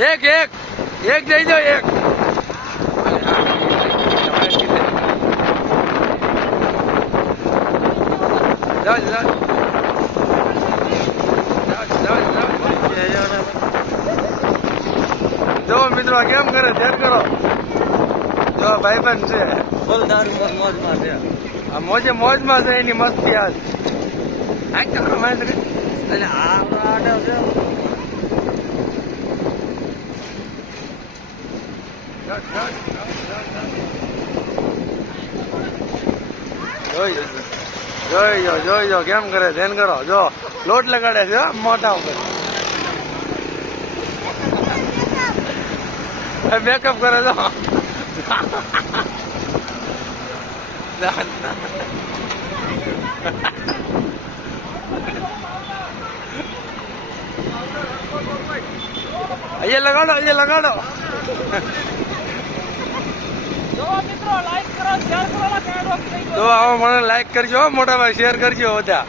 એક એક એક દઈ દો એક. જો મિત્રો કેમ કરે ધ્યાન કરો. જો ભાઈબંધ છે ફૂલ દારૂ મોજમાં છે. આ મોજે મોજમાં છે એની મસ્તી આજ. એટલે આ આડો છે. જોઈ જો કેમ કરે ધ્યાન કરો. જો લોટ લગાડે છે મોઢા ઉપર. મેકઅપ કરે તો અહીંયા લગાડો. તો આવો મને લાઈક કરજો મોટા ભાઈ, શેર કરજો બધા.